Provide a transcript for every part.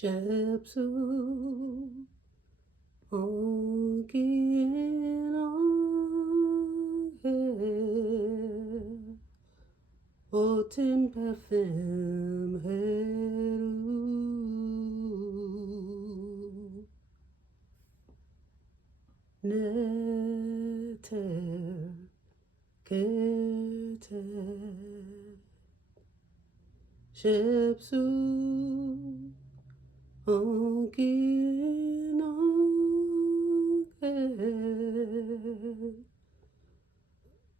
Shepsu Ogin Ohe Otim Pafim Heru Neter Keter Shepsu Ogin Ohe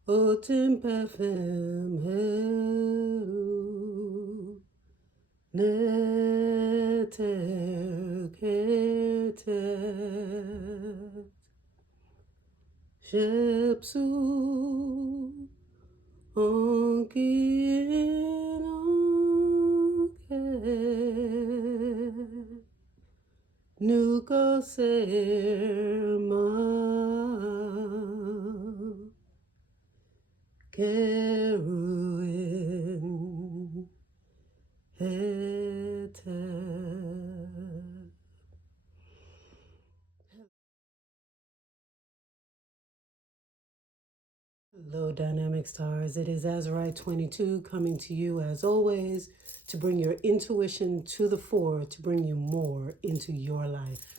Otim Pafim Heru Neter Keter Shepsu Ogin Ohe Nuko Serma Keruin Het-Heru. Hello, dynamic stars. It is Azurite 22 coming to you as always to bring your intuition to the fore, to bring you more into your life.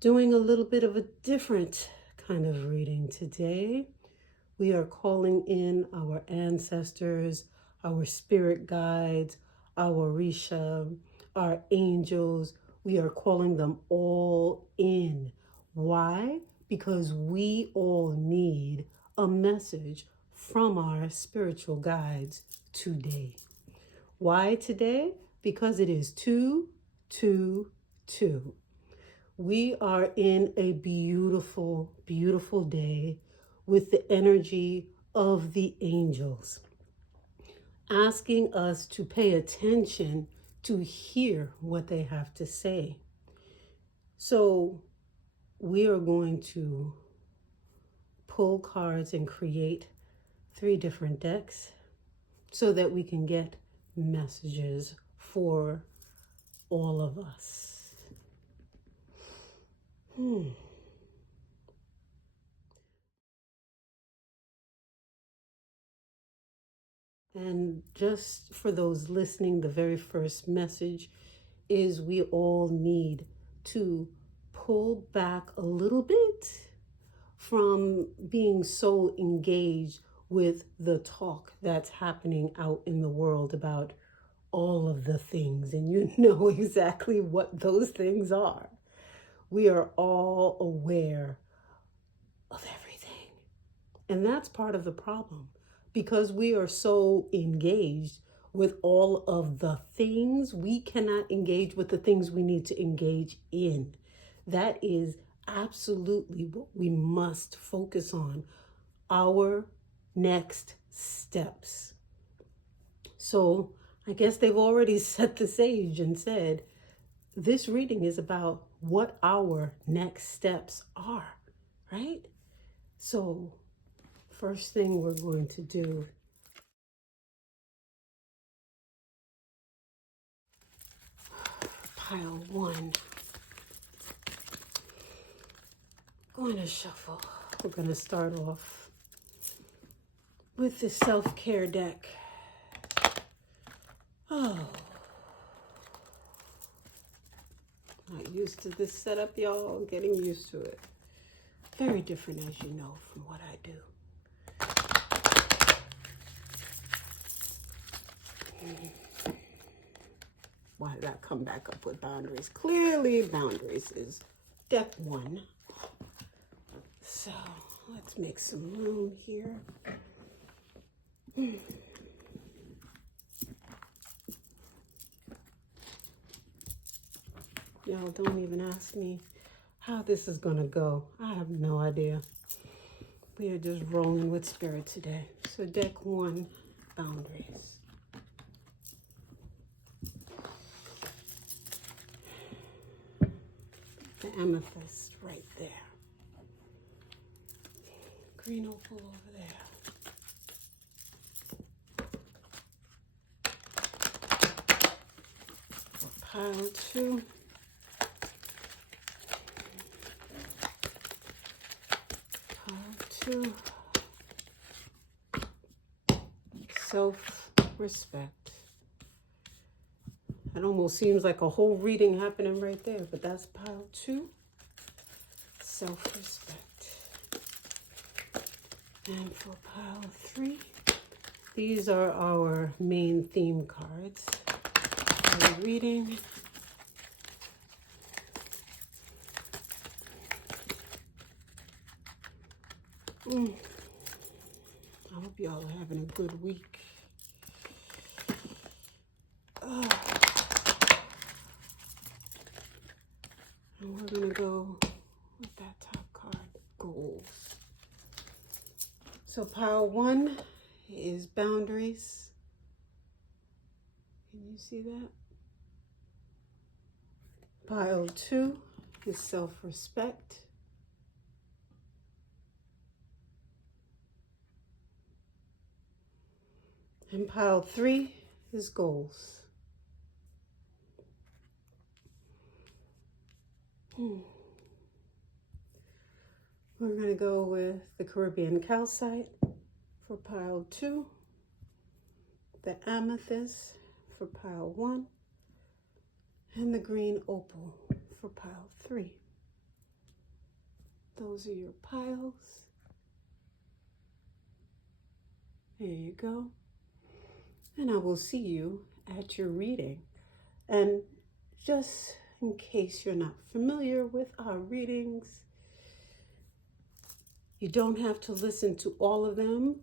Doing a little bit of a different kind of reading today. We are calling in our ancestors, our spirit guides, our Risha, our angels. We are calling them all in. Why? Because we all need a message from our spiritual guides today. Why today? Because it is 2/2/2. We are in a beautiful, beautiful day with the energy of the angels, asking us to pay attention to hear what they have to say. So we are going to pull cards and create 3 different decks so that we can get messages for all of us. And just for those listening, the very first message is we all need to pull back a little bit from being so engaged with the talk that's happening out in the world about all of the things. And you know exactly what those things are. We are all aware of everything. And that's part of the problem. Because we are so engaged with all of the things, we cannot engage with the things we need to engage in. That is absolutely what we must focus on, our next steps. So I guess they've already set the stage and said, this reading is about what our next steps are, right? So first thing we're going to do, pile 1. Going to shuffle. We're going to start off with the self-care deck. Oh, not used to this setup, y'all. Getting used to it. Very different, as you know, from what I do. Why did I come back up with boundaries? Clearly, boundaries is deck 1. So let's make some room here. Y'all don't even ask me how this is gonna go. I have no idea. We are just rolling with spirit today. So deck 1, boundaries. The amethyst right there. Green opal over there. pile 2. Pile 2. Self-respect. It almost seems like a whole reading happening right there, but that's pile 2. Self-respect. And for pile 3, these are our main theme cards for the reading. I hope y'all are having a good week. And we're going to go with that top card, goals. So pile 1 is boundaries. Can you see that? Pile 2 is self-respect. And pile 3 is goals. We're going to go with the Caribbean calcite for pile 2, the amethyst for pile 1, and the green opal for pile 3. Those are your piles. There you go. And I will see you at your reading. And just in case you're not familiar with our readings, you don't have to listen to all of them,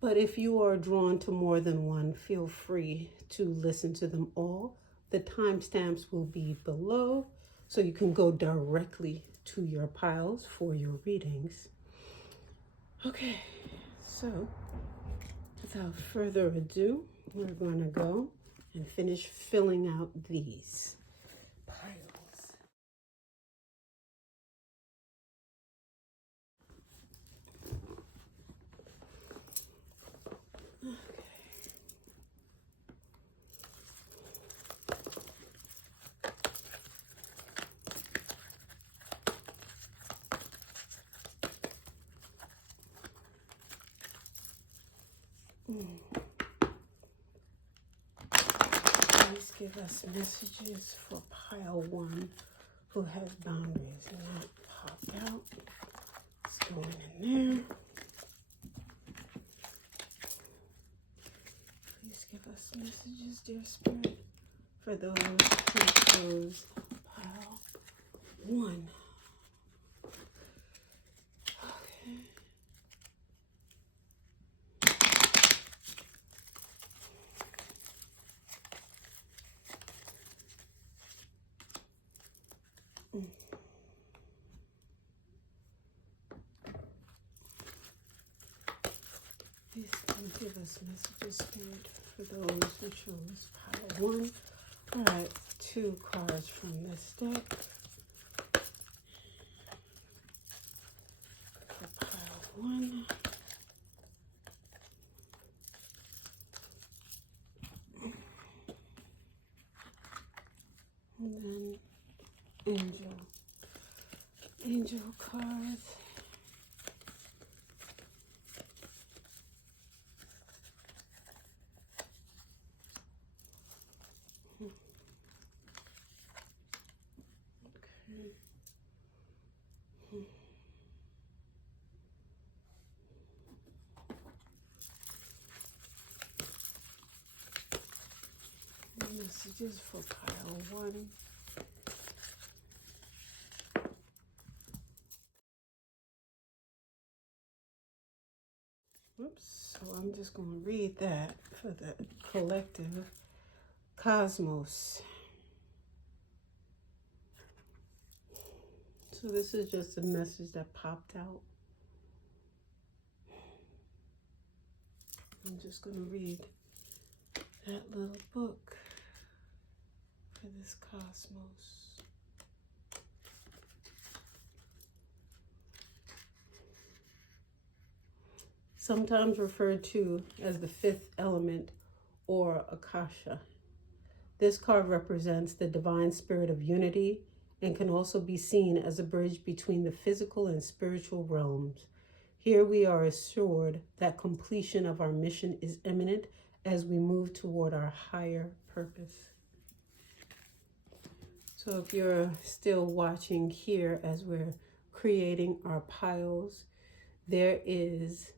but if you are drawn to more than one, feel free to listen to them all. The timestamps will be below, so you can go directly to your piles for your readings. Okay, so without further ado, we're going to go and finish filling out these piles. Please give us messages for pile 1 who has boundaries not popped out. It's going in there. Please give us messages, dear Spirit, for those who chose pile 1. Okay. Please give us messages, Spirit, for those who chose pile 1. All right, 2 cards from this deck. For pile 1. And then angel cards. Messages for pile 1. Oops, so I'm just going to read that for the collective cosmos. So this is just a message that popped out. I'm just going to read that little book for this cosmos. Sometimes referred to as the 5th element or Akasha. This card represents the divine spirit of unity and can also be seen as a bridge between the physical and spiritual realms. Here we are assured that completion of our mission is imminent as we move toward our higher purpose. So if you're still watching here as we're creating our piles, there is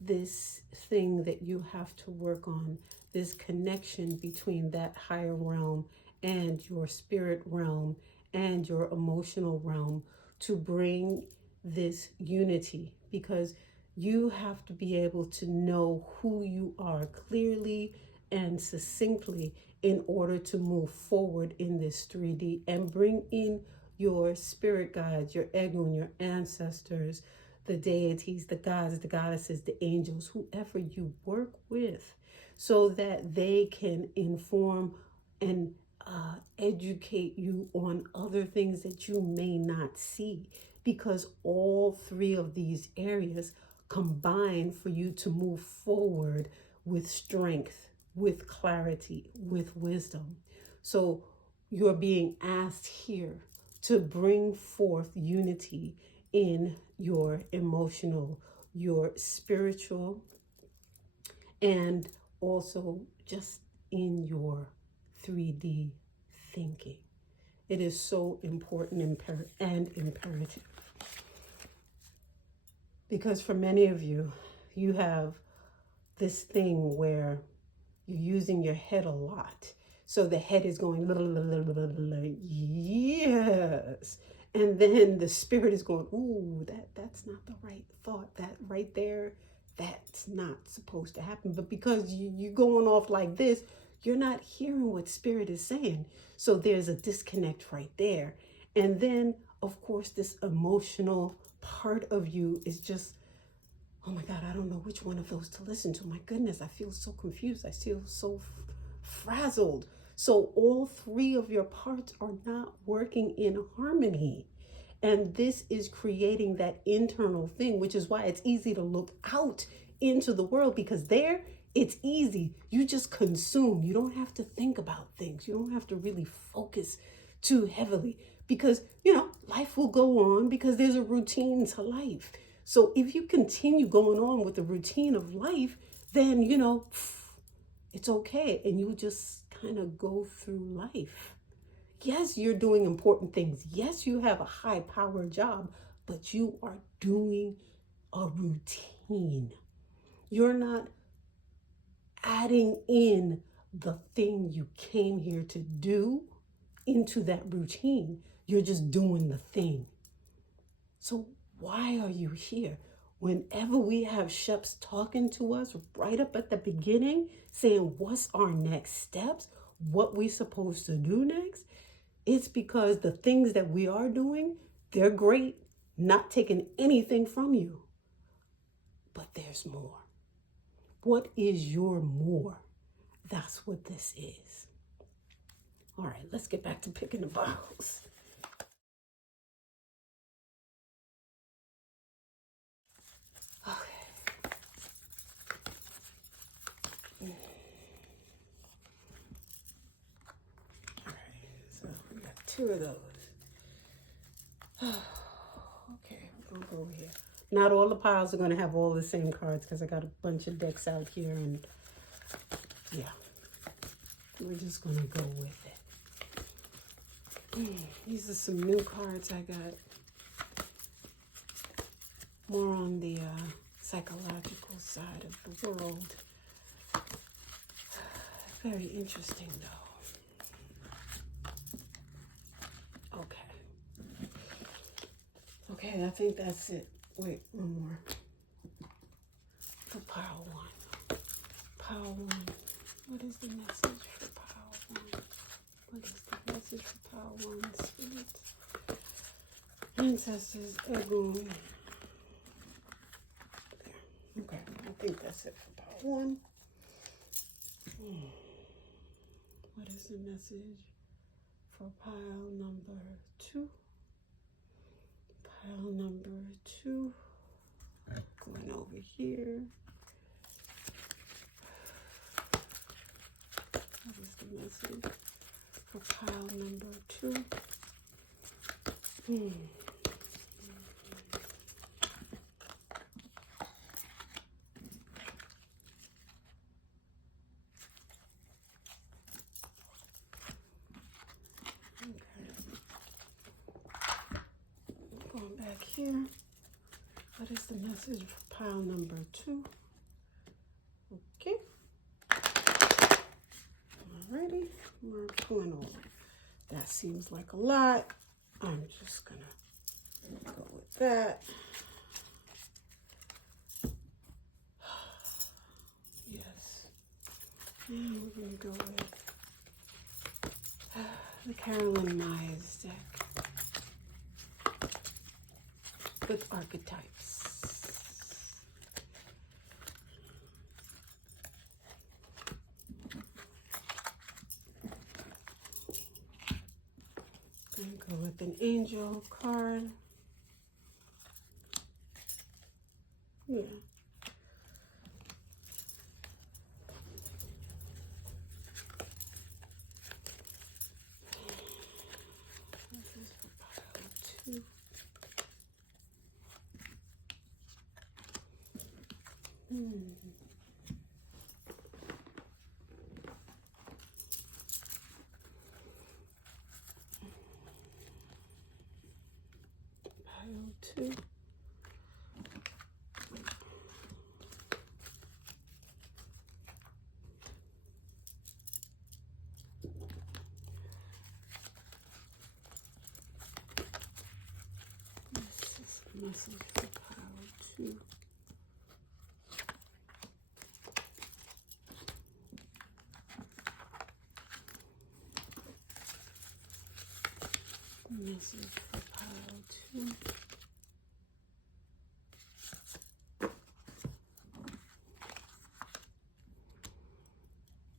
this thing that you have to work on, this connection between that higher realm and your spirit realm and your emotional realm to bring this unity, because you have to be able to know who you are clearly and succinctly in order to move forward in this 3D and bring in your spirit guides, your Egun, your ancestors, the deities, the gods, the goddesses, the angels, whoever you work with, so that they can inform and educate you on other things that you may not see, because all three of these areas combine for you to move forward with strength, with clarity, with wisdom. So you're being asked here to bring forth unity in your emotional, your spiritual, and also just in your 3D thinking. It is so important and imperative. Because for many of you, you have this thing where you're using your head a lot. So the head is going, yes. And then the spirit is going, ooh, that's not the right thought. That right there, that's not supposed to happen. But because you're going off like this, you're not hearing what spirit is saying. So there's a disconnect right there. And then, of course, this emotional part of you is just, oh my God, I don't know which one of those to listen to. My goodness, I feel so confused. I feel so frazzled. So all three of your parts are not working in harmony. And this is creating that internal thing, which is why it's easy to look out into the world, because there it's easy. You just consume. You don't have to think about things. You don't have to really focus too heavily, because, life will go on because there's a routine to life. So if you continue going on with the routine of life, then, it's okay. And you just kind of go through life. Yes, you're doing important things. Yes, you have a high power job, but you are doing a routine. You're not adding in the thing you came here to do into that routine. You're just doing the thing. So why are you here? Whenever we have Sheps talking to us right up at the beginning, saying what's our next steps, what we're supposed to do next, it's because the things that we are doing, they're great, not taking anything from you. But there's more. What is your more? That's what this is. All right, let's get back to picking the bottles. Two of those. Okay, we'll go here. Not all the piles are going to have all the same cards, because I got a bunch of decks out here, and yeah, we're just going to go with it. These are some new cards I got. More on the psychological side of the world. Very interesting, though. Okay, I think that's it. Wait, one more. For pile one. Pile one. What is the message for pile one? What is the message for pile one? Spirit. Ancestors, Egun. There. Okay, I think that's it for pile one. What is the message for pile number two? Pile number two. Going over here. What is the message for pile number 2. Going back here. What is the message for pile number 2? Okay. Alrighty. Mark 1 over. That seems like a lot. I'm just gonna go with that. Yes. And we're gonna go with the Carolyn Myers deck with archetypes. Gonna go with an angel card. Yeah. This is for pile 2. Pile 2. This is a message for pile 2. Message for pile 2.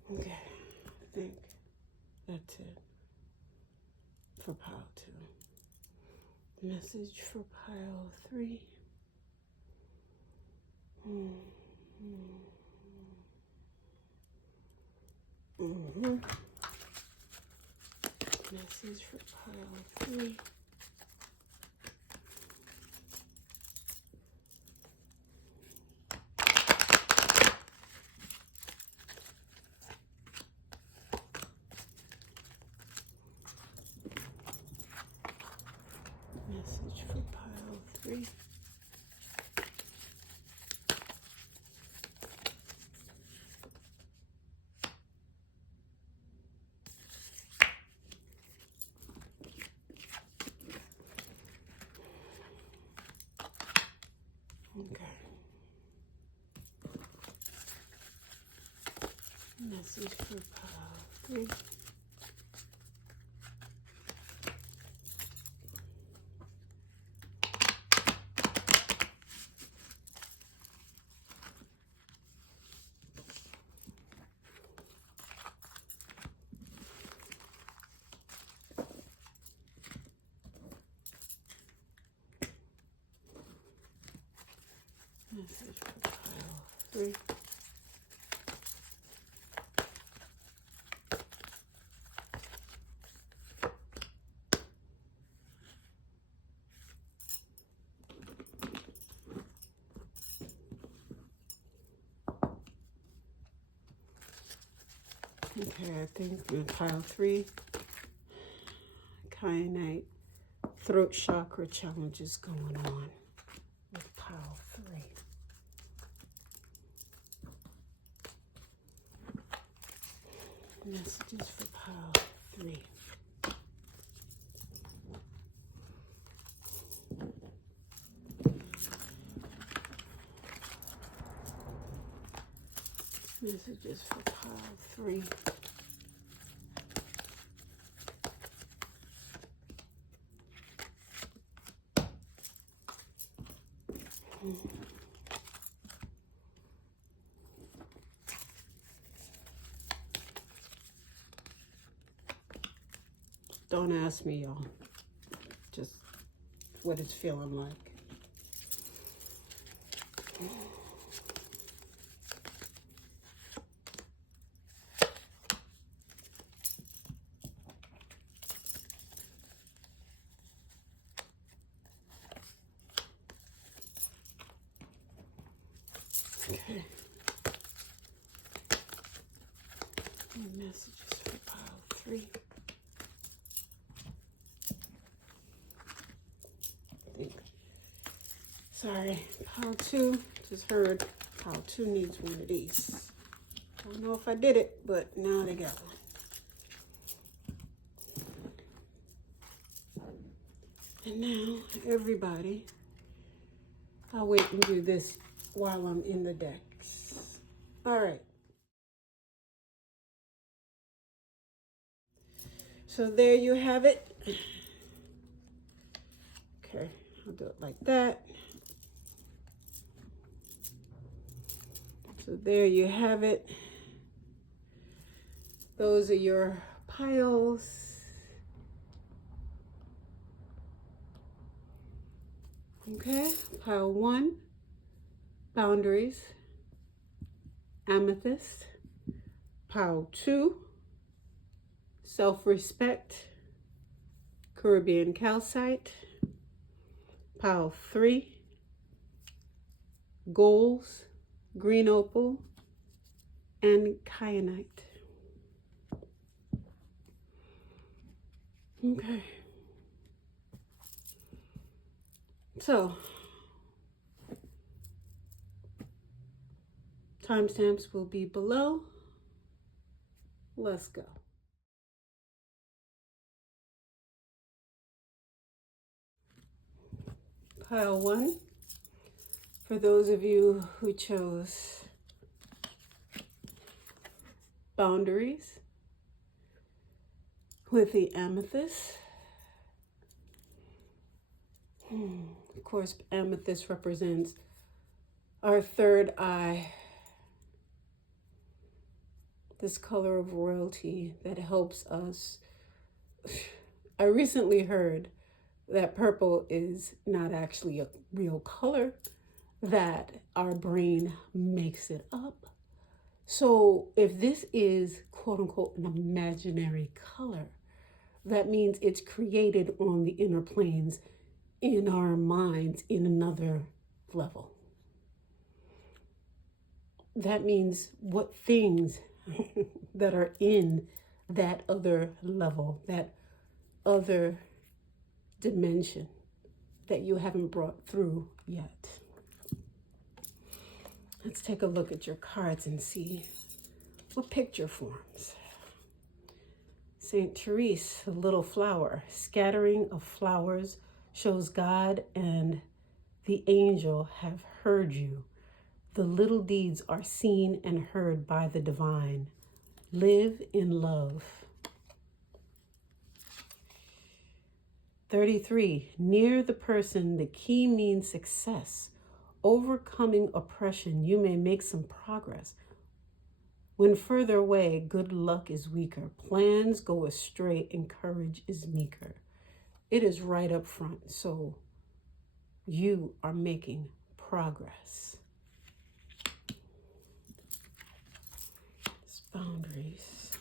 Okay, I think that's it for pile 2. Message for pile 3. Message for pile 3. Message for pile 3. Okay. Message for pile 3. Message for pile 3. Okay, I think in pile 3, kyanite throat chakra challenges going on with pile 3. Messages for pile 3. Messages for pile 3. Don't ask me, y'all. Just what it's feeling like. Okay. Messages for pile 3. Sorry, pile 2. Just heard pile 2 needs one of these. Don't know if I did it, but now they got one. And now, everybody, I'll wait and do this while I'm in the decks. All right. So there you have it. Okay, I'll do it like that. So there you have it. Those are your piles. Okay, pile 1, boundaries, amethyst. Pile 2, self-respect, Caribbean calcite. Pile 3, goals, green opal, and kyanite. Okay. So, timestamps will be below. Let's go. Pile 1, for those of you who chose boundaries with the amethyst. Of course, amethyst represents our third eye, this color of royalty that helps us. I recently heard that purple is not actually a real color, that our brain makes it up. So if this is quote unquote an imaginary color, that means it's created on the inner planes in our minds in another level. That means what things that are in that other level, that other dimension that you haven't brought through yet. Let's take a look at your cards and see what picture forms. Saint Therese, a little flower. Scattering of flowers shows God and the angel have heard you. The little deeds are seen and heard by the divine. Live in love. 33, near the person, the key means success. Overcoming oppression, you may make some progress. When further away, good luck is weaker. Plans go astray and courage is meeker. It is right up front, so you are making progress. It's boundaries.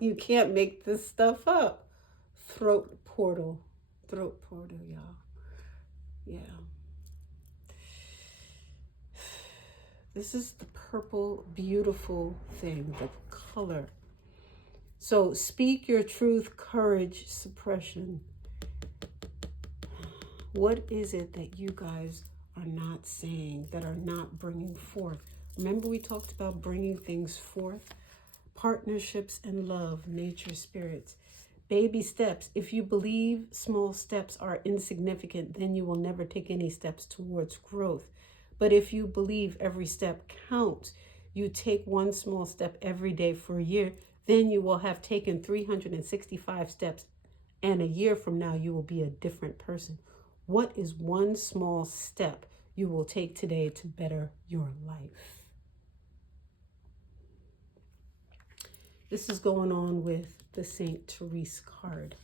You can't make this stuff up. Throat portal, y'all. Yeah. This is the purple, beautiful thing, the color. So speak your truth, courage, suppression. What is it that you guys are not saying, that are not bringing forth? Remember we talked about bringing things forth? Partnerships and love, nature, spirits. Baby steps. If you believe small steps are insignificant, then you will never take any steps towards growth. But if you believe every step counts, you take one small step every day for a year, then you will have taken 365 steps, and a year from now, you will be a different person. What is one small step you will take today to better your life? This is going on with the Saint Therese card.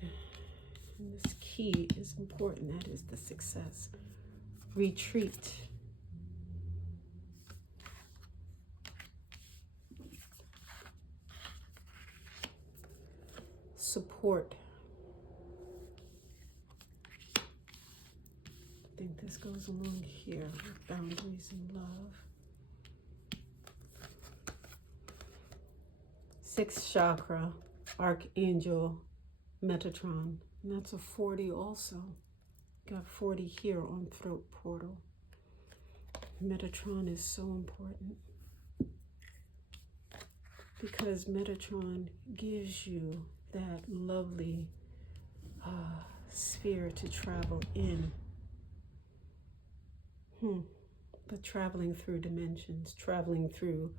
And this key is important. That is the success. Retreat. Support. this goes along here with boundaries and love. 6th chakra, Archangel Metatron. And that's a 40 also. Got 40 here on throat portal. Metatron is so important because Metatron gives you that lovely sphere to travel in. But traveling through dimensions, traveling through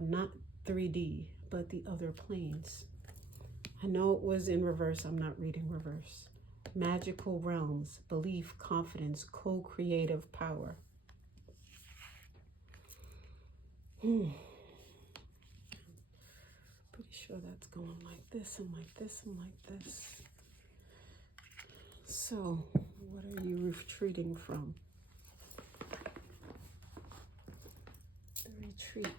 not 3D, but the other planes. I know it was in reverse. I'm not reading reverse. Magical realms, belief, confidence, co-creative power. Pretty sure that's going like this and like this and like this. So, what are you retreating from? The retreat.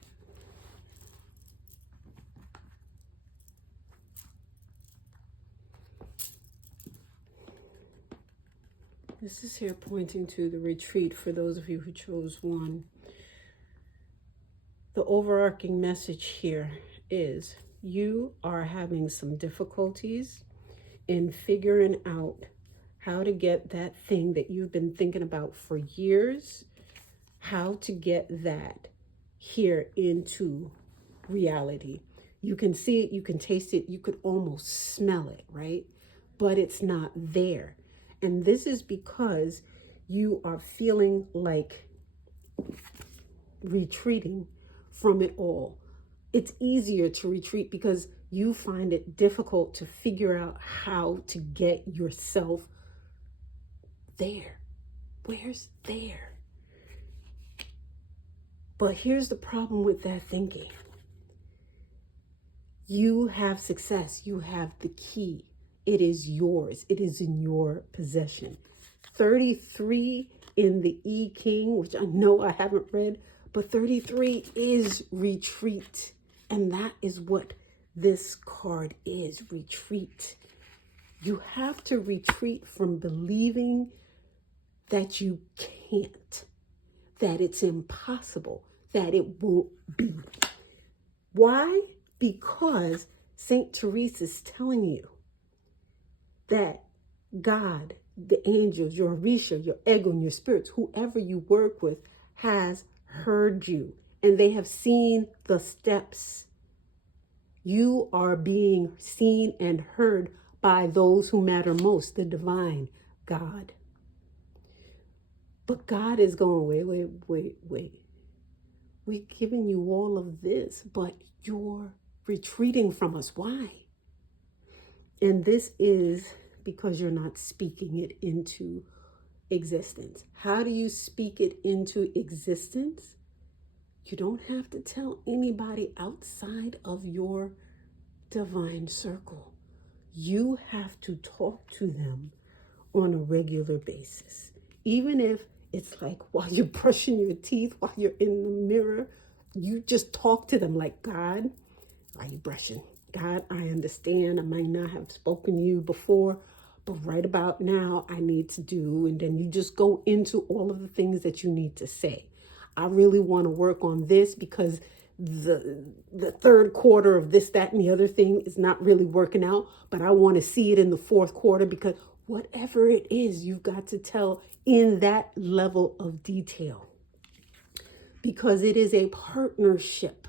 This is here pointing to the retreat for those of you who chose 1. The overarching message here is you are having some difficulties in figuring out how to get that thing that you've been thinking about for years, how to get that here into reality. You can see it, you can taste it, you could almost smell it, right? But it's not there. And this is because you are feeling like retreating from it all. It's easier to retreat because you find it difficult to figure out how to get yourself there. Where's there? But here's the problem with that thinking. You have success. You have the key. It is yours. It is in your possession. 33 in the E King, which I know I haven't read, but 33 is retreat. And that is what this card is, retreat. You have to retreat from believing that you can't, that it's impossible, that it won't be. Why? Because Saint Teresa is telling you that God, the angels, your Orisha, your ego, and your spirits, whoever you work with, has heard you. And they have seen the steps. You are being seen and heard by those who matter most, the divine God. But God is going, wait. We've given you all of this, but you're retreating from us. Why? And this is because you're not speaking it into existence. How do you speak it into existence? You don't have to tell anybody outside of your divine circle. You have to talk to them on a regular basis. Even if it's like while you're brushing your teeth, while you're in the mirror, you just talk to them like, God, why are you brushing? God, I understand I might not have spoken to you before, but right about now I need to do, and then you just go into all of the things that you need to say. I really want to work on this because the third quarter of this, that, and the other thing is not really working out, but I want to see it in the fourth quarter, because whatever it is, you've got to tell in that level of detail, because it is a partnership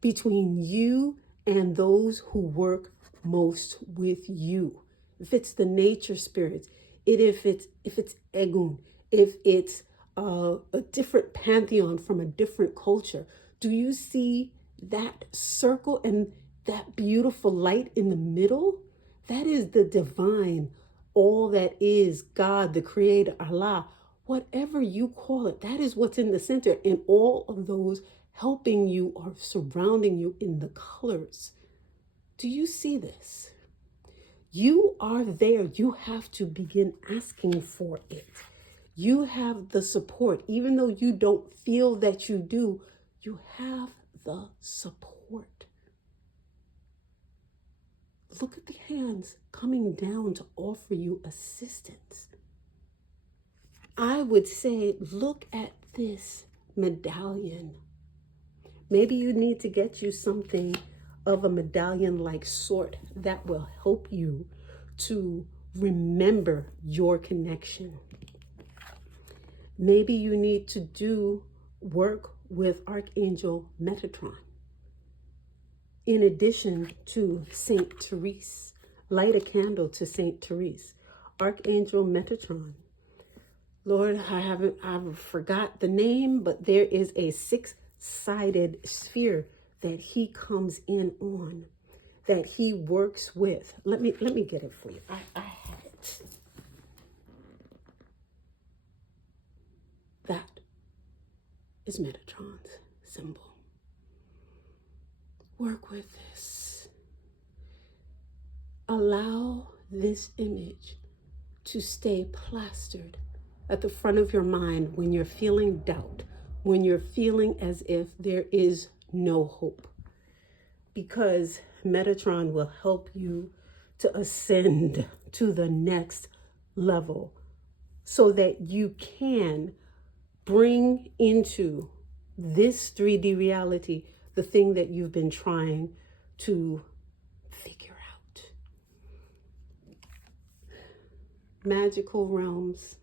between you and those who work most with you. If it's the nature spirits, if it's Egun, if it's a different pantheon from a different culture, do you see that circle and that beautiful light in the middle? That is the divine, all that is God, the creator, Allah, whatever you call it, that is what's in the center. And all of those helping you or surrounding you in the colors. Do you see this? You are there. You have to begin asking for it. You have the support. Even though you don't feel that you do, you have the support. Look at the hands coming down to offer you assistance. I would say, look at this medallion. Maybe you need to get you something of a medallion-like sort that will help you to remember your connection. Maybe you need to do work with Archangel Metatron. In addition to Saint Therese, light a candle to Saint Therese. Archangel Metatron. Lord, I forgot the name, but there is a six-sided sphere that he comes in on, that he works with. Let me get it for you. I have it. That is Metatron's symbol. Work with this. Allow this image to stay plastered at the front of your mind when you're feeling doubt, when you're feeling as if there is no hope. Because Metatron will help you to ascend to the next level so that you can bring into this 3D reality the thing that you've been trying to figure out. Magical realms,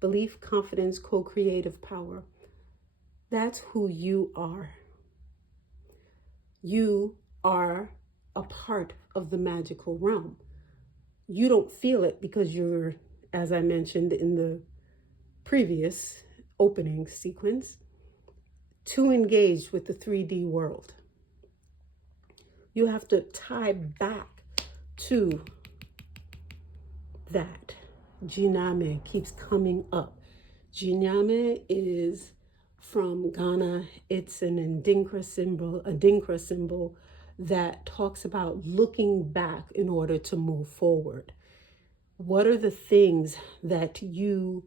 belief, confidence, co-creative power. That's who you are. You are a part of the magical realm. You don't feel it because you're, as I mentioned in the previous opening sequence, too engaged with the 3D world. You have to tie back to that. Jiname keeps coming up. Jiname is from Ghana. It's an Adinkra symbol that talks about looking back in order to move forward. What are the things that you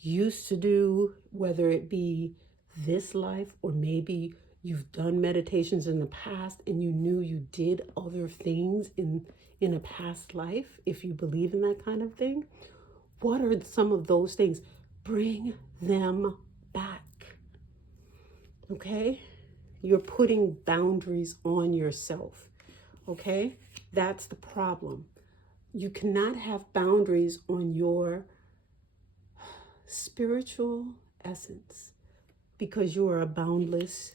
used to do, whether it be this life or maybe you've done meditations in the past and you knew you did other things in a past life, if you believe in that kind of thing? What are some of those things? Bring them back. Okay? You're putting boundaries on yourself. Okay? That's the problem. You cannot have boundaries on your spiritual essence because you are a boundless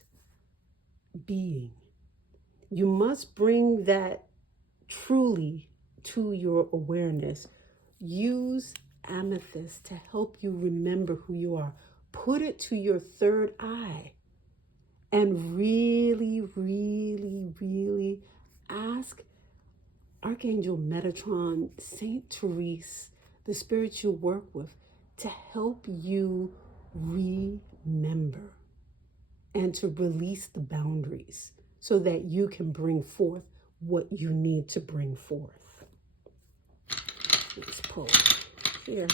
being. You must bring that truly to your awareness. Use amethyst to help you remember who you are. Put it to your third eye and really, really, really ask Archangel Metatron, Saint Therese, the spirit you work with, to help you remember and to release the boundaries so that you can bring forth what you need to bring forth. Let's pull here.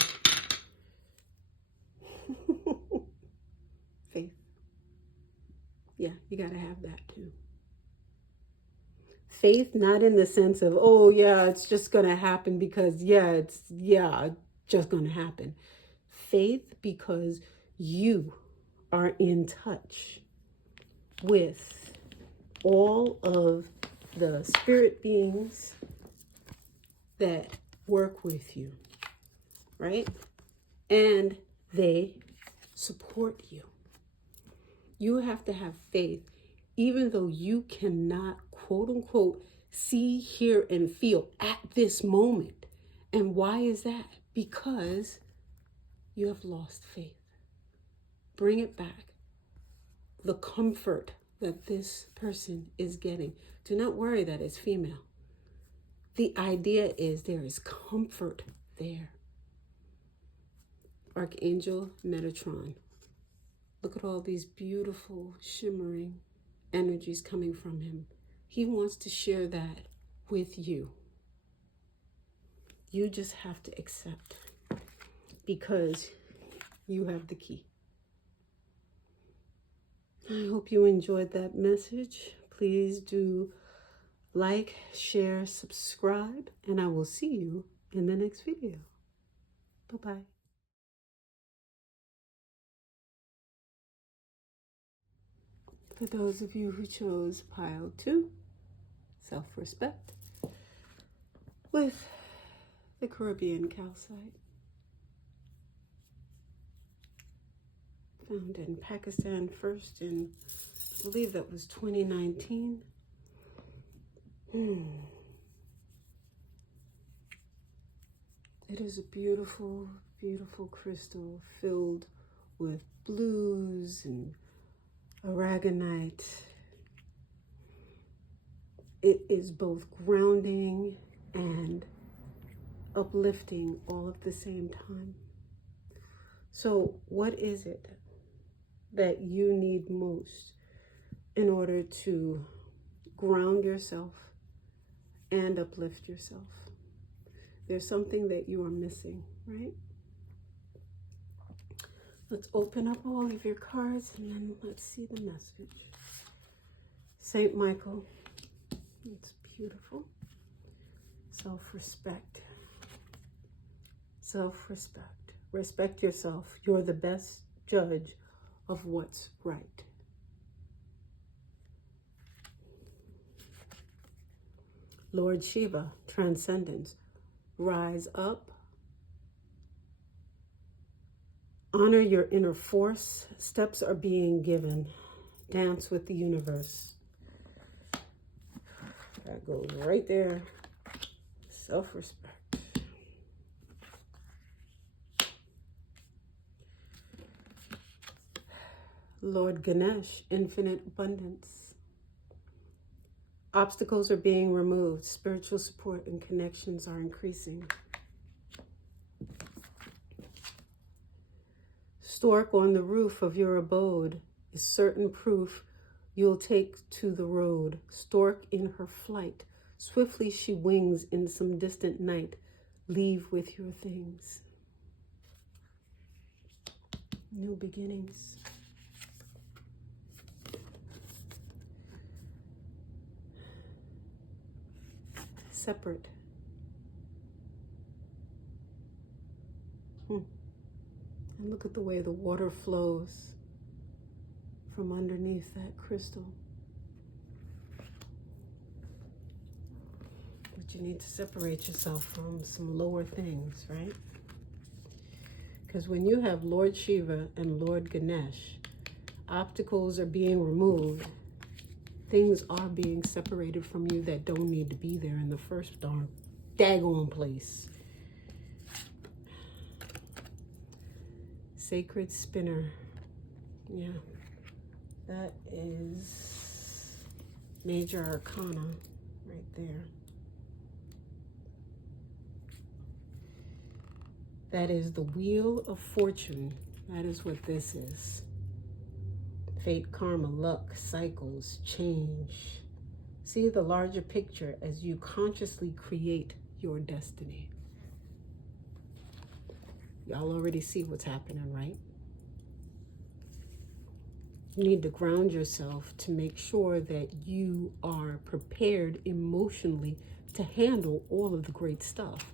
Faith. Yeah, you got to have that too. Faith, not in the sense of, oh yeah, it's just going to happen because it's just going to happen. Faith because you are in touch with all of the spirit beings that work with you, right? And they support you. You have to have faith, even though you cannot, quote unquote, see, hear, and feel at this moment. And why is that? Because you have lost faith. Bring it back. The comfort that this person is getting. Do not worry that it's female. The idea is there is comfort there. Archangel Metatron. Look at all these beautiful, shimmering energies coming from him. He wants to share that with you. You just have to accept because you have the key. I hope you enjoyed that message. Please do like, share, subscribe, and I will see you in the next video. Bye-bye. For those of you who chose pile 2, self-respect, with the Caribbean calcite, found in Pakistan first in, I believe that was 2019. It is a beautiful, beautiful crystal filled with blues and aragonite. It is both grounding and uplifting all at the same time. So what is it that you need most in order to ground yourself and uplift yourself? There's something that you are missing, right? Let's open up all of your cards and then let's see the message. Saint Michael, it's beautiful. Self-respect. Self-respect. Respect yourself. You're the best judge of what's right. Lord Shiva, transcendence. Rise up. Honor your inner force. Steps are being given. Dance with the universe. That goes right there. Self-respect. Lord Ganesh, infinite abundance. Obstacles are being removed. Spiritual support and connections are increasing. Stork on the roof of your abode is certain proof you'll take to the road. Stork in her flight, swiftly she wings in some distant night. Leave with your things. New beginnings. Separate. And look at the way the water flows from underneath that crystal. But you need to separate yourself from some lower things, right? Because when you have Lord Shiva and Lord Ganesh, obstacles are being removed. Things are being separated from you that don't need to be there in the first daggone place. Sacred spinner. Yeah. That is major arcana right there. That is the wheel of fortune. That is what this is. Fate, karma, luck, cycles, change. See the larger picture as you consciously create your destiny. Y'all already see what's happening, right? You need to ground yourself to make sure that you are prepared emotionally to handle all of the great stuff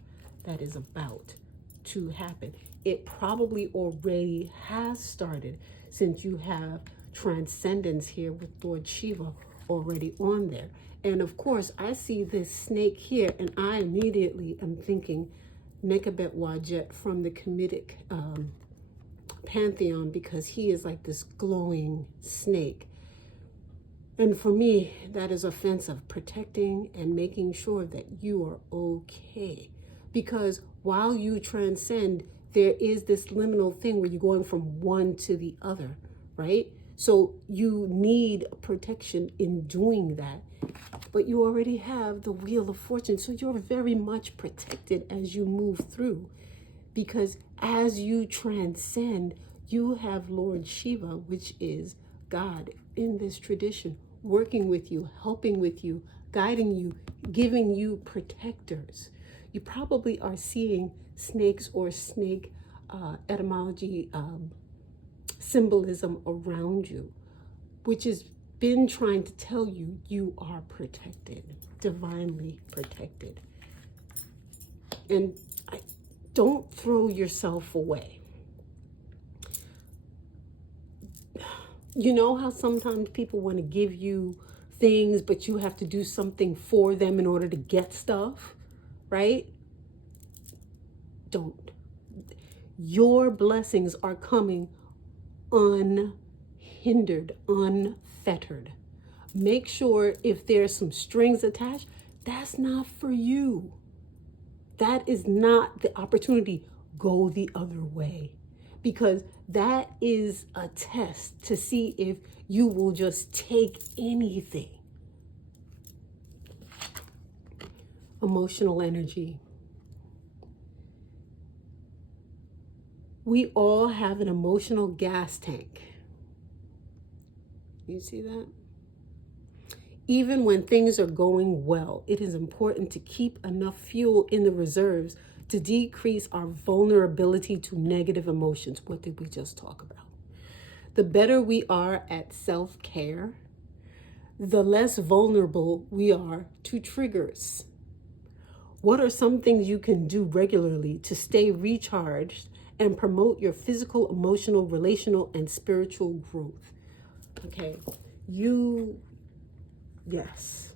that is about to happen. It probably already has started since you have transcendence here with Lord Shiva already on there. And of course, I see this snake here and I immediately am thinking Nekabet Wajet from the Kemetic pantheon, because he is like this glowing snake. And for me, that is offensive, protecting and making sure that you are okay. Because while you transcend, there is this liminal thing where you're going from one to the other, right? So you need protection in doing that. But you already have the Wheel of Fortune, so you're very much protected as you move through. Because as you transcend, you have Lord Shiva, which is God in this tradition, working with you, helping with you, guiding you, giving you protectors. You probably are seeing snakes or snake etymology symbolism around you, which has been trying to tell you you are protected, divinely protected. And don't throw yourself away. You know how sometimes people want to give you things, but you have to do something for them in order to get stuff, right? Don't. Your blessings are coming unhindered, unfettered. Make sure if there's some strings attached, that's not for you. That is not the opportunity. Go the other way, because that is a test to see if you will just take anything. Emotional energy. We all have an emotional gas tank. You see that? Even when things are going well, it is important to keep enough fuel in the reserves to decrease our vulnerability to negative emotions. What did we just talk about? The better we are at self-care, the less vulnerable we are to triggers. What are some things you can do regularly to stay recharged and promote your physical, emotional, relational, and spiritual growth? Okay, yes.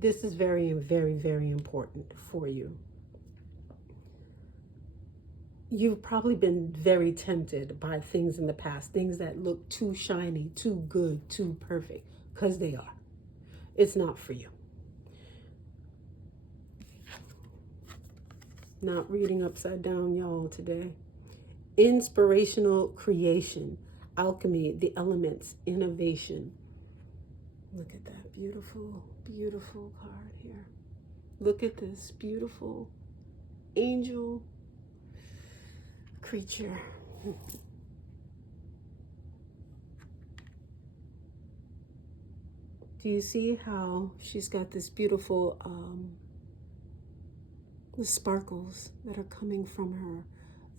This is very, very, very important for you. You've probably been very tempted by things in the past, things that look too shiny, too good, too perfect, because they are. It's not for you. Not reading upside down, y'all, today. Inspirational creation, alchemy, the elements, innovation. Look at that beautiful, beautiful card here. Look at this beautiful angel creature. Do you see how she's got this beautiful the sparkles that are coming from her,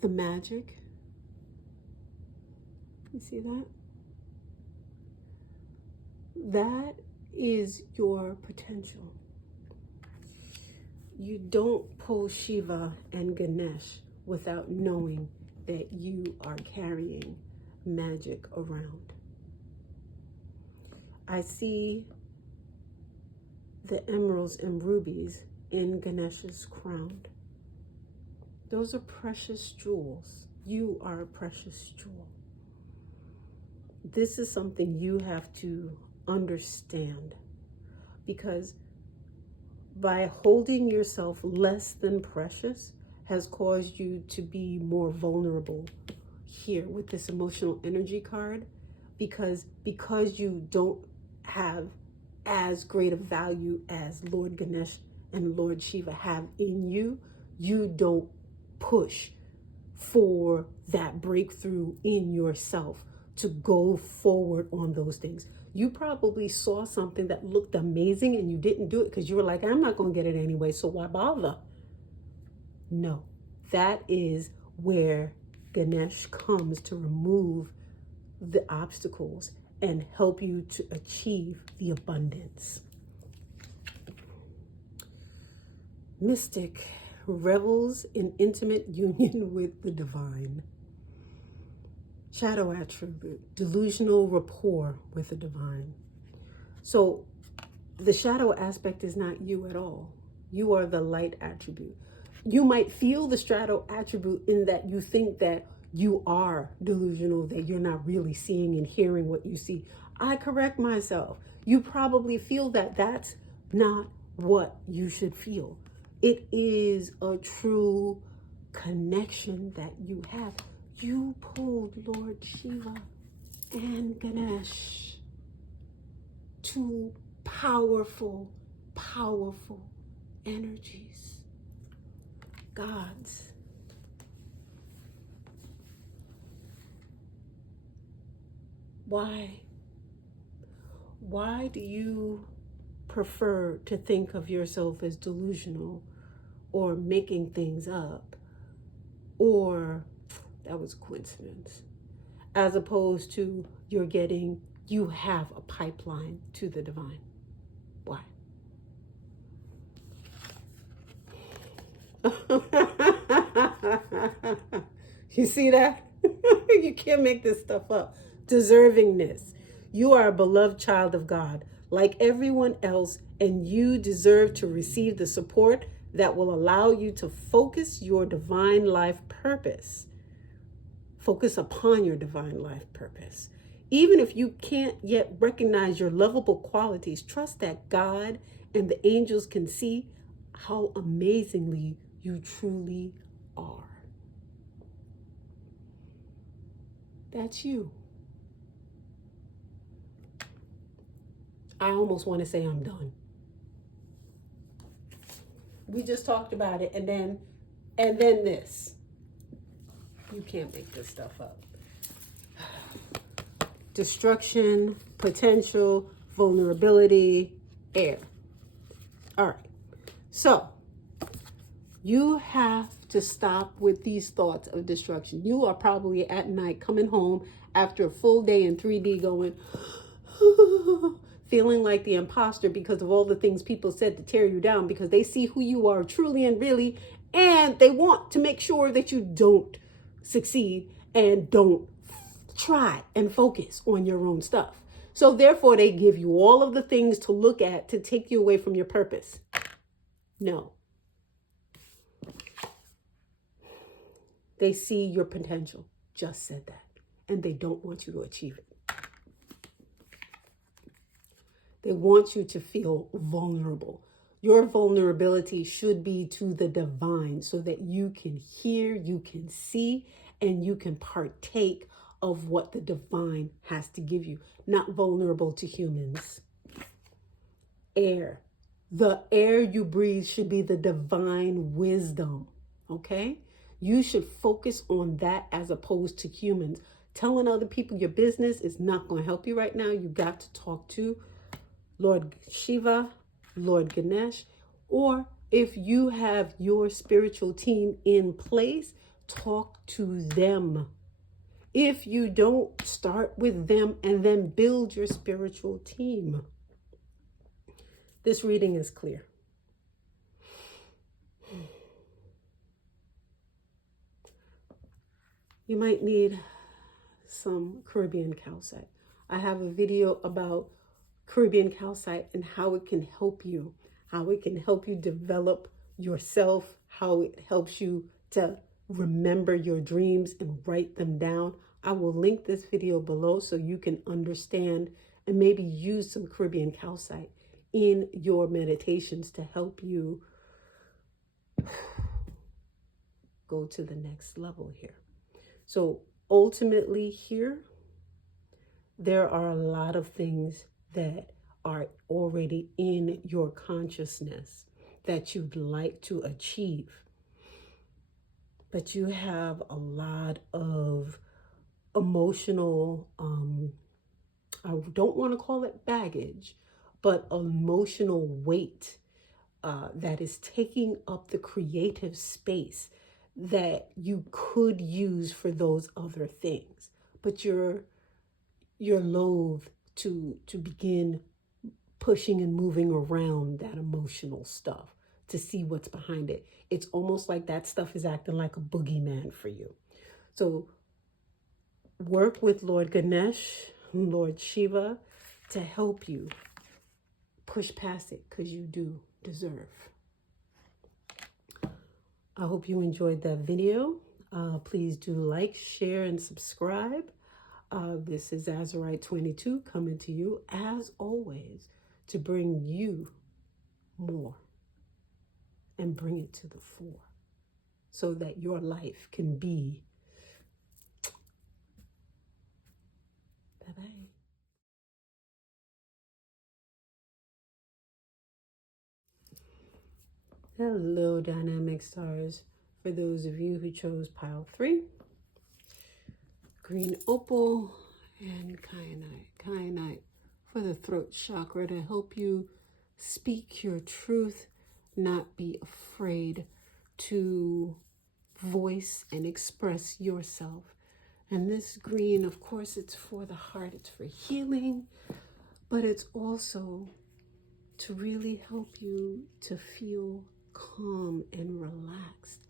the magic? You see that? That is your potential. You don't pull Shiva and Ganesh without knowing that you are carrying magic around. I see the emeralds and rubies in Ganesh's crown. Those are precious jewels. You are a precious jewel. This is something you have to understand, because by holding yourself less than precious has caused you to be more vulnerable here with this emotional energy card, because you don't have as great a value as Lord Ganesh and Lord Shiva have in you. You don't push for that breakthrough in yourself to go forward on those things. You probably saw something that looked amazing and you didn't do it because you were like, I'm not going to get it anyway, so why bother? No, that is where Ganesh comes to remove the obstacles and help you to achieve the abundance. Mystic revels in intimate union with the divine. Shadow attribute, delusional rapport with the divine. So the shadow aspect is not you at all. You are the light attribute. You might feel the shadow attribute in that you think that you are delusional, that you're not really seeing and hearing what you see. I correct myself. You probably feel that that's not what you should feel. It is a true connection that you have. You pulled Lord Shiva and Ganesh, two powerful, powerful energies, gods. Why? Why do you prefer to think of yourself as delusional or making things up, or that was a coincidence, as opposed to you have a pipeline to the divine? Why? You see that? You can't make this stuff up. Deservingness. You are a beloved child of God, like everyone else, and you deserve to receive the support that will allow you to focus your divine life purpose. Focus upon your divine life purpose. Even if you can't yet recognize your lovable qualities, trust that God and the angels can see how amazingly you truly are. That's you. I almost want to say I'm done. We just talked about it, and then this. You can't make this stuff up. Destruction, potential, vulnerability, air. All right. So, you have to stop with these thoughts of destruction. You are probably at night coming home after a full day in 3D going, feeling like the imposter because of all the things people said to tear you down, because they see who you are truly and really, and they want to make sure that you don't succeed and don't try and focus on your own stuff. So therefore, they give you all of the things to look at to take you away from your purpose. No. They see your potential. Just said that. And they don't want you to achieve it. They want you to feel vulnerable. Your vulnerability should be to the divine so that you can hear, you can see, and you can partake of what the divine has to give you. Not vulnerable to humans. Air. The air you breathe should be the divine wisdom. Okay? You should focus on that as opposed to humans. Telling other people your business is not going to help you right now. You got to talk to Lord Shiva, Lord Ganesh, or if you have your spiritual team in place, talk to them. If you don't, start with them and then build your spiritual team. This reading is clear. You might need some Caribbean calcite. I have a video about Caribbean calcite and how it can help you, develop yourself, how it helps you to remember your dreams and write them down. I will link this video below so you can understand and maybe use some Caribbean calcite in your meditations to help you go to the next level here. So ultimately here, there are a lot of things that are already in your consciousness that you'd like to achieve. But you have a lot of emotional, I don't want to call it baggage, but emotional weight that is taking up the creative space that you could use for those other things. But you're loath to begin pushing and moving around that emotional stuff to see what's behind it. It's almost like that stuff is acting like a boogeyman for you. So work with Lord Ganesh, Lord Shiva, to help you push past it, because you do deserve. I hope you enjoyed that video. Please do like, share, and subscribe. This is Azurite 22 coming to you, as always, to bring you more and bring it to the fore so that your life can be. Bye-bye. Hello, dynamic stars. For those of you who chose pile 3, green opal and kyanite. Kyanite for the throat chakra to help you speak your truth, not be afraid to voice and express yourself. And this green, of course, it's for the heart, it's for healing, but it's also to really help you to feel calm and relaxed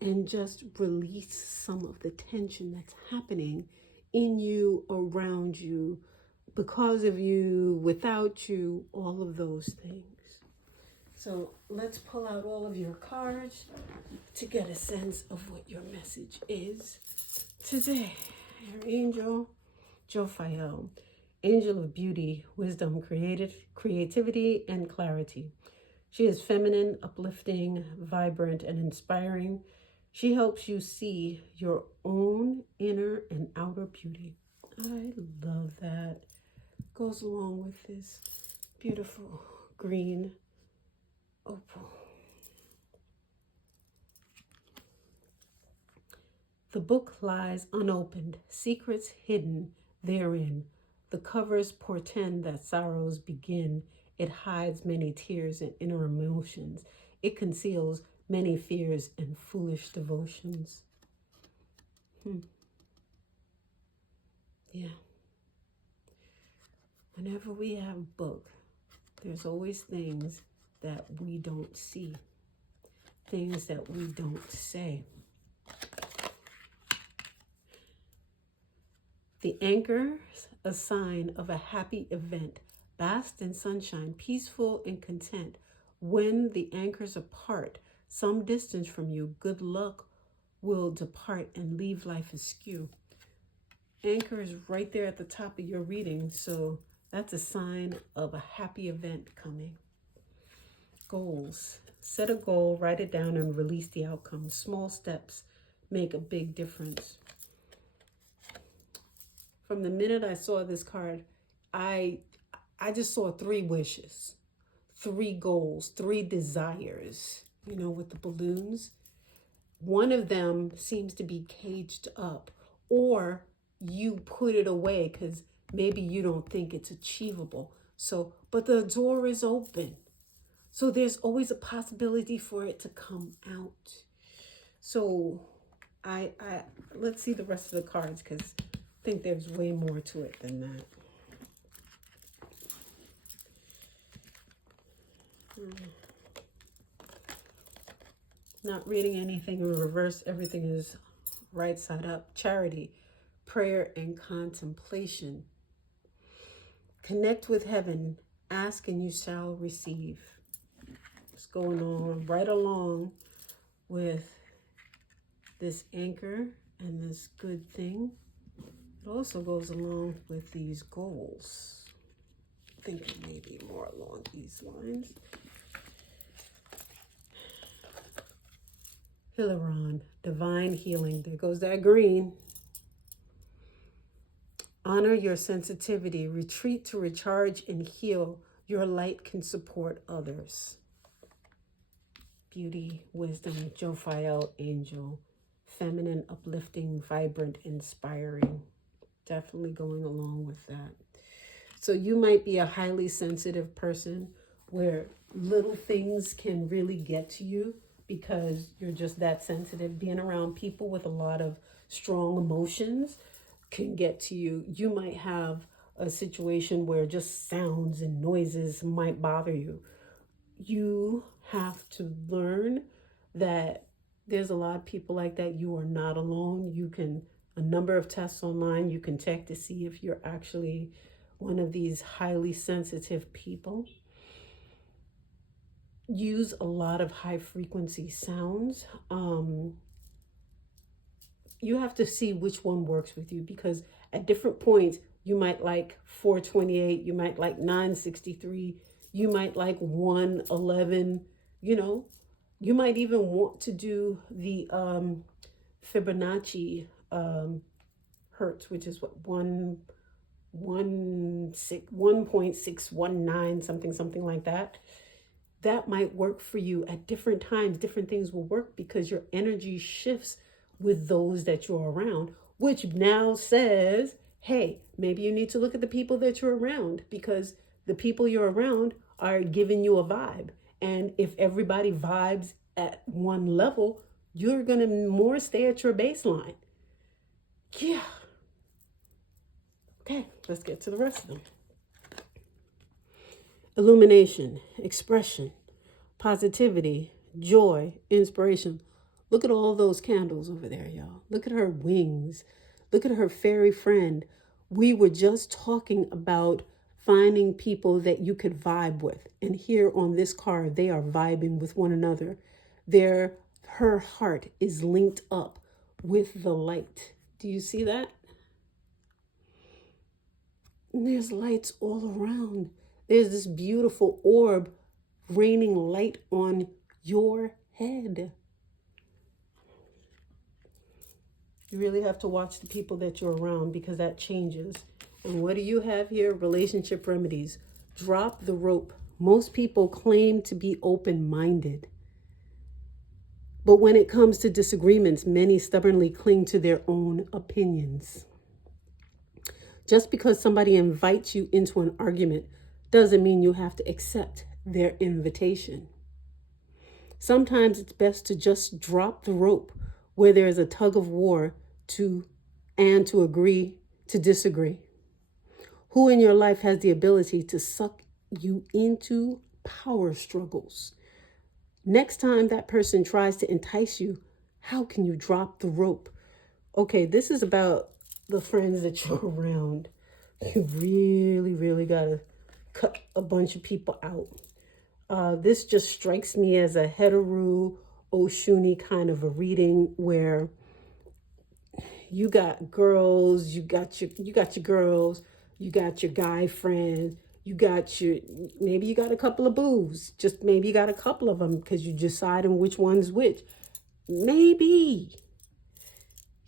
and just release some of the tension that's happening in you, around you, because of you, without you, all of those things. So let's pull out all of your cards to get a sense of what your message is today. Your angel, Jophiel, angel of beauty, wisdom, creativity, and clarity. She is feminine, uplifting, vibrant, and inspiring. She helps you see your own inner and outer beauty. I love that. Goes along with this beautiful green opal. The book lies unopened, secrets hidden therein. The covers portend that sorrows begin. It hides many tears and inner emotions. It conceals many fears and foolish devotions. Yeah. Whenever we have a book, there's always things that we don't see, things that we don't say. The anchor, a sign of a happy event, basked in sunshine, peaceful and content. When the anchors apart, some distance from you, good luck will depart and leave life askew. Anchor is right there at the top of your reading, so that's a sign of a happy event coming. Goals. Set a goal, write it down, and release the outcome. Small steps make a big difference. From the minute I saw this card, I just saw 3 wishes, 3 goals, 3 desires, with the balloons. One of them seems to be caged up, or you put it away because maybe you don't think it's achievable. But the door is open. So there's always a possibility for it to come out. So I let's see the rest of the cards, because I think there's way more to it than that. Not reading anything in reverse. Everything is right side up. Charity, prayer, and contemplation. Connect with heaven. Ask and you shall receive. What's going on right along with this anchor and this good thing. It also goes along with these goals. Thinking maybe more along these lines. Hilaron, divine healing. There goes that green. Honor your sensitivity. Retreat to recharge and heal. Your light can support others. Beauty, wisdom, Jophiel, angel. Feminine, uplifting, vibrant, inspiring. Definitely going along with that. So you might be a highly sensitive person where little things can really get to you because you're just that sensitive. Being around people with a lot of strong emotions can get to you. You might have a situation where just sounds and noises might bother you. You have to learn that there's a lot of people like that. You are not alone. You can, a number of tests online, you can check to see if you're actually one of these highly sensitive people. Use a lot of high frequency sounds. You have to see which one works with you, because at different points, you might like 428, you might like 963, you might like 111, you might even want to do the Fibonacci hertz, which is what 1.619, something like that. That might work for you at different times. Different things will work because your energy shifts with those that you're around, which now says, hey, maybe you need to look at the people that you're around, because the people you're around are giving you a vibe. And if everybody vibes at one level, you're going to more stay at your baseline. Yeah. Okay, let's get to the rest of them. Illumination, expression, positivity, joy, inspiration. Look at all those candles over there, y'all. Look at her wings. Look at her fairy friend. We were just talking about finding people that you could vibe with. And here on this card, they are vibing with one another. Her heart is linked up with the light. Do you see that? And there's lights all around. There's this beautiful orb raining light on your head. You really have to watch the people that you're around because that changes. And what do you have here? Relationship remedies. Drop the rope. Most people claim to be open-minded. But when it comes to disagreements, many stubbornly cling to their own opinions. Just because somebody invites you into an argument doesn't mean you have to accept their invitation. Sometimes it's best to just drop the rope where there is a tug of war to agree to disagree. Who in your life has the ability to suck you into power struggles? Next time that person tries to entice you, how can you drop the rope? Okay, this is about the friends that you're around. You really, really got to cut a bunch of people out. This just strikes me as a Het-Heru, Oshuni kind of a reading where you got girls, you got your girls, you got your guy friends, maybe you got a couple of boos, just maybe you got a couple of them because you deciding which one's which. Maybe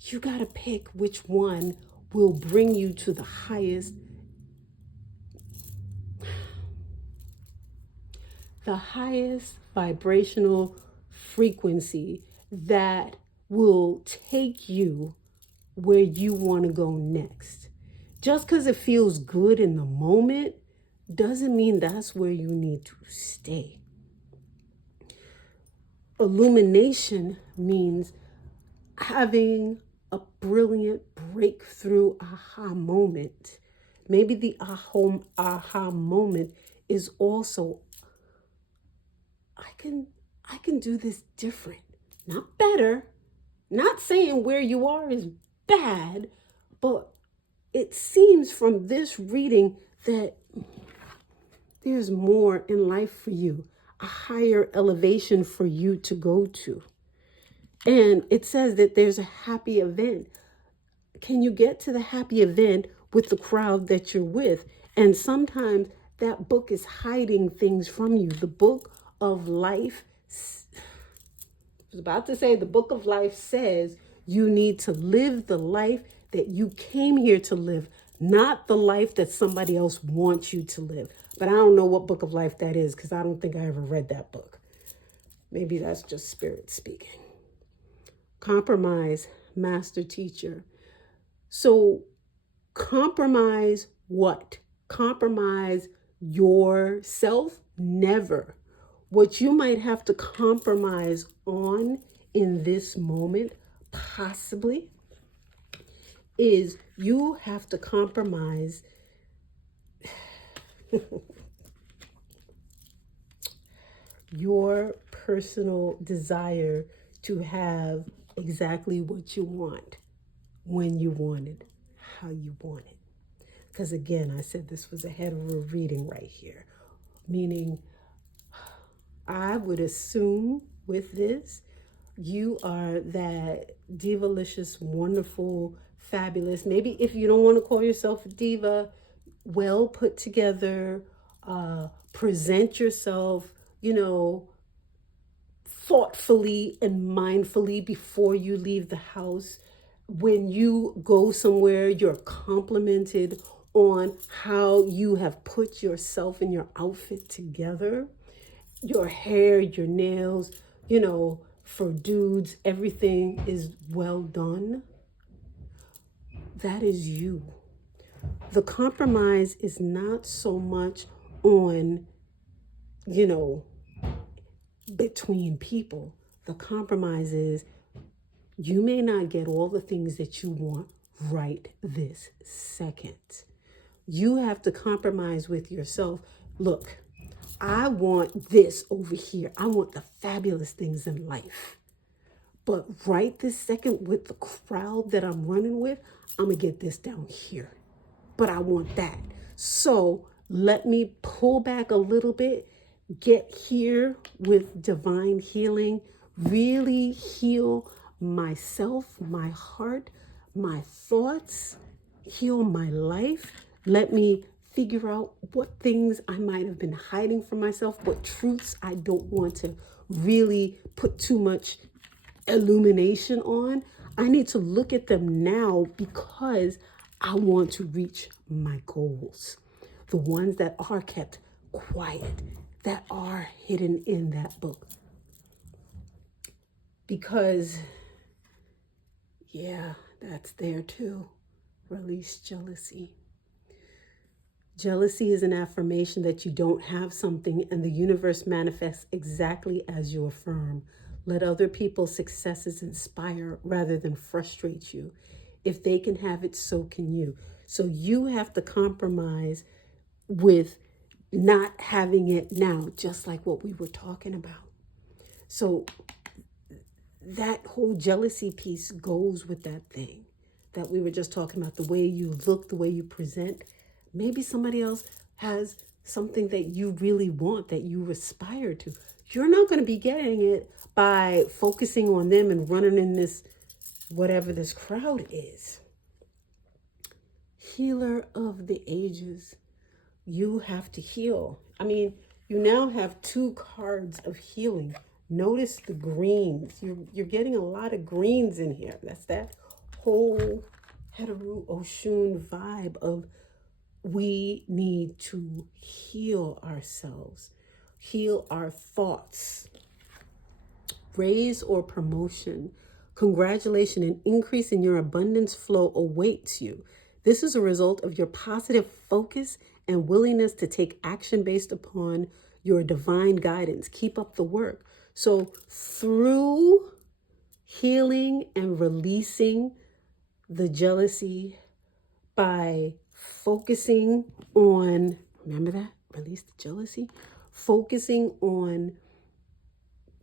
you got to pick which one will bring you to the highest vibrational frequency that will take you where you want to go next. Just because it feels good in the moment doesn't mean that's where you need to stay. Illumination means having a brilliant breakthrough aha moment. Maybe the aha moment is also, I can do this different, not better. Not saying where you are is bad, but it seems from this reading that there's more in life for you, a higher elevation for you to go to. And it says that there's a happy event. Can you get to the happy event with the crowd that you're with? And sometimes that book is hiding things from you. The book of life, I was about to say, the book of life says you need to live the life that you came here to live, not the life that somebody else wants you to live. But I don't know what book of life that is because I don't think I ever read that book. Maybe that's just spirit speaking. Compromise, master teacher. So compromise what? Compromise yourself? Never. What you might have to compromise on in this moment, possibly, is you have to compromise your personal desire to have exactly what you want, when you want it, how you want it. Because again, I said this was a Het-Heru reading right here, meaning I would assume with this, you are that divalicious, wonderful, fabulous. Maybe if you don't want to call yourself a diva, well put together, present yourself, thoughtfully and mindfully before you leave the house. When you go somewhere, you're complimented on how you have put yourself and your outfit together. Your hair, your nails, for dudes, everything is well done. That is you. The compromise is not so much on, between people. The compromise is you may not get all the things that you want right this second. You have to compromise with yourself. Look, I want this over here. I want the fabulous things in life. But right this second, with the crowd that I'm running with, I'm going to get this down here. But I want that. So let me pull back a little bit, get here with divine healing, really heal myself, my heart, my thoughts, heal my life. Let me figure out what things I might have been hiding from myself, what truths I don't want to really put too much illumination on. I need to look at them now because I want to reach my goals. The ones that are kept quiet, that are hidden in that book. Because, yeah, that's there too. Release jealousy. Jealousy is an affirmation that you don't have something and the universe manifests exactly as you affirm. Let other people's successes inspire rather than frustrate you. If they can have it, so can you. So you have to compromise with not having it now, just like what we were talking about. So that whole jealousy piece goes with that thing that we were just talking about, the way you look, the way you present. Maybe somebody else has something that you really want, that you aspire to. You're not going to be getting it by focusing on them and running in this, whatever this crowd is. Healer of the ages. You have to heal. I mean, you now have 2 cards of healing. Notice the greens. You're getting a lot of greens in here. That's that whole Het-Heru Oshun vibe of we need to heal ourselves, heal our thoughts. Raise or promotion. Congratulations, an increase in your abundance flow awaits you. This is a result of your positive focus and willingness to take action based upon your divine guidance. Keep up the work. So through healing and releasing the jealousy by focusing on, remember that? Release the jealousy. Focusing on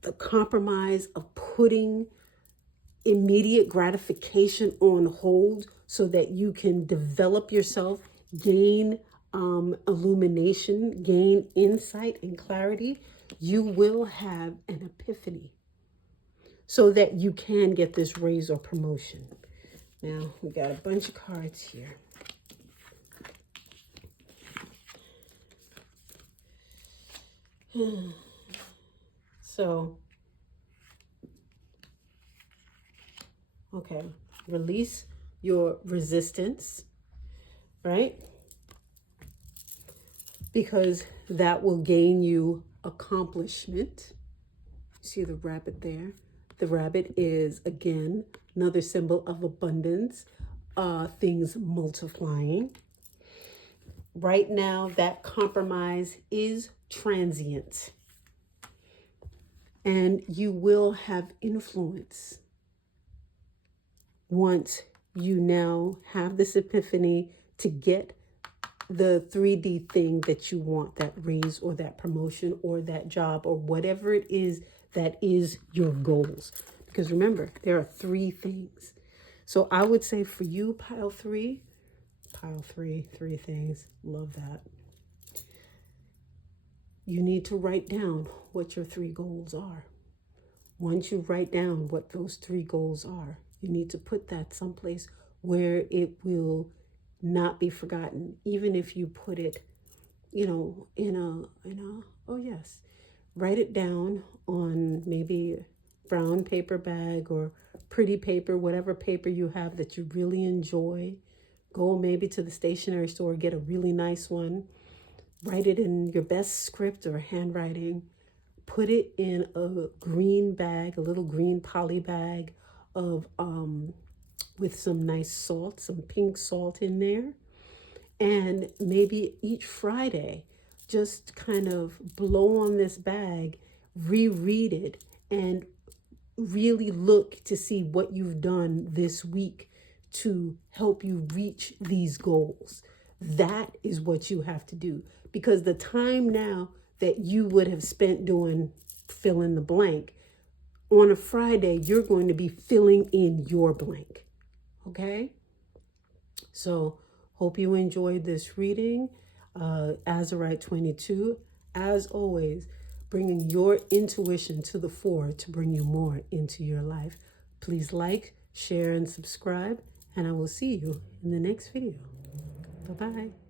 the compromise of putting immediate gratification on hold so that you can develop yourself, gain illumination, gain insight and clarity. You will have an epiphany so that you can get this raise or promotion. Now, we got a bunch of cards here. So, okay, release your resistance, right? Because that will gain you accomplishment. See the rabbit there? The rabbit is, again, another symbol of abundance, things multiplying. Right now, that compromise is transient. And you will have influence once you now have this epiphany to get the 3D thing that you want, that raise or that promotion or that job or whatever it is that is your goals. Because remember, there are 3 things. So I would say for you, pile 3, 3 things. Love that. You need to write down what your 3 goals are. Once you write down what those 3 goals are, you need to put that someplace where it will not be forgotten. Even if you put it, write it down on maybe a brown paper bag or pretty paper, whatever paper you have that you really enjoy. Go maybe to the stationery store, get a really nice one. Write it in your best script or handwriting. Put it in a green bag, a little green poly bag of with some nice salt, some pink salt in there. And maybe each Friday, just kind of blow on this bag, reread it, and really look to see what you've done this week to help you reach these goals. That is what you have to do. Because the time now that you would have spent doing fill in the blank on a Friday, you're going to be filling in your blank. Okay? So, hope you enjoyed this reading. Azurite 22, as always, bringing your intuition to the fore to bring you more into your life. Please like, share, and subscribe, and I will see you in the next video. Bye-bye.